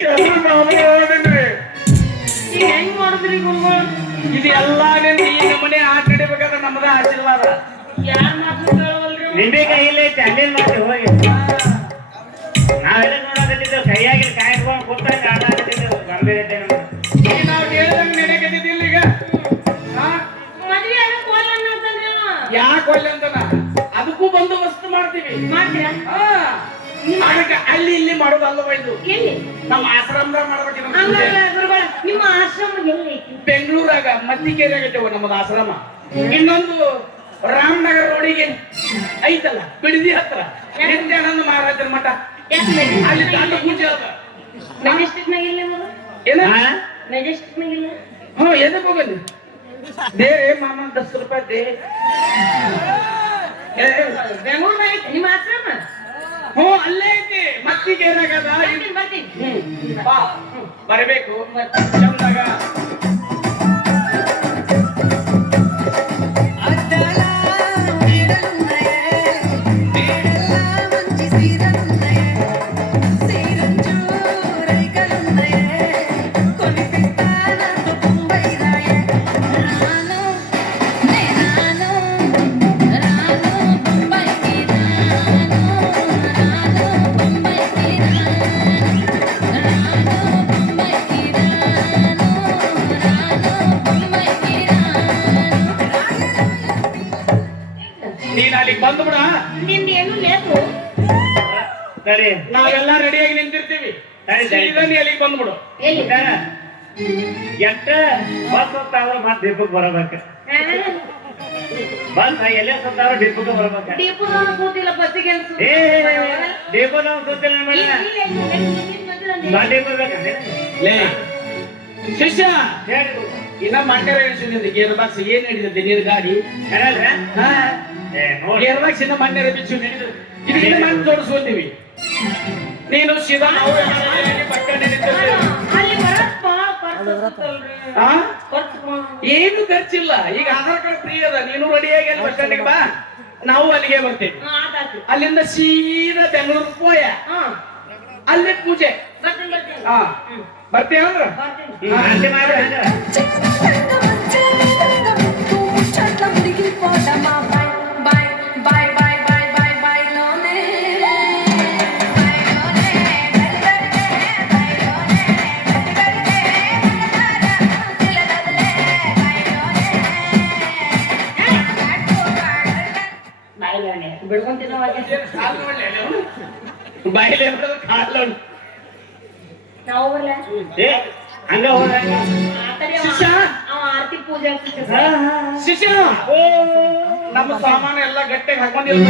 ಹೆಂಗ್ ಮಾಡಿದ್ರಿ ಗುರುಗಳು? ಇದು ಎಲ್ಲಾ ಈ ನಮ್ಮನೆ ಆಟ ಹಿಡಿಬೇಕಾದ್ರೆ ನಮ್ಮದ ಆಶೀರ್ವಾದ. ಯಾರ್ ಮಾತು ಕೇಳವಲ್ರಿ? ನಿಂಬೆ ಕೈಯಲ್ಲಿ ಐತೆ ಅಲ್ಲೇನ್ ಮಾಡಿ ಹೋಗಿ ನಾವೆಲ್ಲ ನೋಡಕತ್ತಿದ್ದೇವೆ ಕೈಯಾಗಿ ಕಾಯ್ಕೊಂಡು ಕೂತಾಗ ಆಟ ಆಡ್ತಿದ್ದೇವೆ ಗಂಭೀರ ಐತೆ ನಮ್ಗೆ ನಾವು ಹೇಳ್ದಂಗ ನೆನೆಕತ್ತಿದ್ದಿಲ್ಲ ಈಗ. ಮದ್ವೆ ಅದಕ್ಕೆ ಹೋಗ್ಲ ಅನ್ನೋದನ್ರಿ ಅವ. ಯಾಕೆ ಒಳ್ಳೆ ಅಂತನ ಅದಕ್ಕೂ ಬಂದೋಬಸ್ತ್ ಮಾಡ್ತೀವಿ. ಮಾಡ್ತೀರಾ? ಅದಕ್ಕೆ ಅಲ್ಲಿ ಇಲ್ಲಿ ಮಾಡೋದಲ್ವ ಇದು. ಎಲ್ಲಿ? ನಮ್ಮ ಆಶ್ರಮದಾಗ ಮಾಡ್ಬೇಕು. ಹಂಗಲ್ಲ ಗುರುಗಳ, ನಿಮ್ಮ ಆಶ್ರಮ ಎಲ್ಲಿ ಐತಿ? ಬೆಂಗಳೂರಾಗ ಮತ್ತಿಕೇರಿಯಾಗತ್ತೇವ ನಮ್ಮದು ಆಶ್ರಮ. ಇನ್ನೊಂದು ರಾಮನಗರ ರೋಡಿಗೆ ಐತಲ್ಲ ಬಿಡದಿ ಹತ್ರ ನಿತ್ಯಾನಂದ ಮಹಾರಾಜರ ಮಠ, ಅಲ್ಲಿ ದಾಂಡ ಪೂಜೆ ಅದ. ಮೆಜೆಸ್ಟಿಕ್ನಾಗ ಇಲ್ಲ ಮಗ? ಏನ ಮೆಜೆಸ್ಟಿಕ್ನಾಗ ಇಲ್ಲ? ಎದಕ್ ಹೋಗಲಿ ದೇ ಮಾಮ 10 ರೂಪಾಯಿ ದೇ. ಬೆಂಗಳೂರಾಗ ಐತಿ ನಿಮ್ಮ ಆಶ್ರಮ? ಅಲ್ಲೇ ಐತಿ ಮತ್ತಿಗೇರಾಗದ. ಬರ್ತೀನಿ. ಬಾ ಬರಬೇಕು ಚಂದಾಗ. ನೀನ್ ಅಲ್ಲಿಗೆ ಬಂದ್ಬಿಡ. ನಿಂದ ಏನು ಲೇಟು? ಸರಿ ನಾವೆಲ್ಲ ರೆಡಿಯಾಗಿ ನಿಂತಿರ್ತೀವಿ. ಸೀದಾ ನೀ ಅಲ್ಲಿಗೆ ಬಂದ್ಬಿಡು. ಎಲ್ಲಿ? ಎಷ್ಟ ಬಸ್ ಹೋಗ್ತಾವ್ರ ಮತ್ ದೀಪಕ್ ಬರ್ಬೇಕು. ಬಸ್ ಎಲ್ಲೇ ಹೋಗ್ತಾವ್ರ ದೀಪಕ್ ಬರ್ಬೇಕು. ಟಿಪ್ಪುದವನು ಕೂತಿಲ್ಲ ಬಸ್ಸಿಗೆ ಅನ್ಸು. ಏ ದೀಪಕ್ ಗೊತ್ತಿಲ್ಲ ಲೇ ಶಿಷ್ಯ ಹೇಳಿ ಇನ್ನ ಮಂಡ್ಯ ಇಳಿಸಿದ ಗೇರ್ ಬಾಕ್ಸ್ ಏನ್ ಹಿಡಿದಿದ್ದೆ ನೀನು ಗಾಡಿ? ಹೇಳಲ್ರಿ ಗೇರ್ ಬಾಕ್ಸ್ ಇನ್ನ ಮಂಡ್ಯ ಬಿಚ್ಚು ಹಿಡಿದು ಇದನ್ನ ಮಾಡಿ ಜೋಡಿಸ್ಕೊತೀವಿ. ನೀನು ಸೀದಾ ನಾವು ಬಸ್ ಸ್ಟ್ಯಾಂಡ್ ಅಲ್ಲಿ ಬರಪ್ಪ ಏನು ಖರ್ಚಿಲ್ಲ. ಈಗ ಆಧಾರ್ ಕಾರ್ಡ್ ಫ್ರೀ ಅದ. ನೀನು ರೆಡಿಯಾಗಿ ಅಲ್ಲಿ ಬಸ್ ಸ್ಟ್ಯಾಂಡಿಗೆ ಬಾ, ನಾವು ಅಲ್ಲಿಗೆ ಬರ್ತೀವಿ. ಅಲ್ಲಿಂದ ಸೀದಾ ಬೆಂಗಳೂರು ಹೋಯ ಅಲ್ಲಿ ಪೂಜೆ. ಬರ್ತೀವಿ ಅಂದ್ರ ಬಾಯಿಲೆ ಕಾಲ ನಾವು ಬರ್ಲ? ಏ ಹಂಗ ಶಿಷ್ಯ ಅವ ಆರತಿ ಪೂಜೆ ಶಿಷ್ಯ ನಮ್ಮ ಸಾಮಾನು ಎಲ್ಲ ಗಟ್ಟಿಗೆ ಹಾಕೊಂಡಿಲ್ಲ.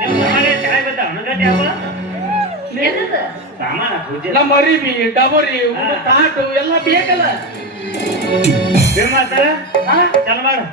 ನಿಮ್ಮ ಮನೆ ಚೆನ್ನಾಗಿ ಗೊತ್ತಾ ಅವನಗಟ್ಟಿ ಯಾವ ಸಾಮಾನ ಪೂಜೆ ನಮ್ಮ ಅರಿವಿ ಡಬರಿ ತಾಟು ಎಲ್ಲ ಬೇಕಲ್ಲ. ಚಲ ಮಾಡು.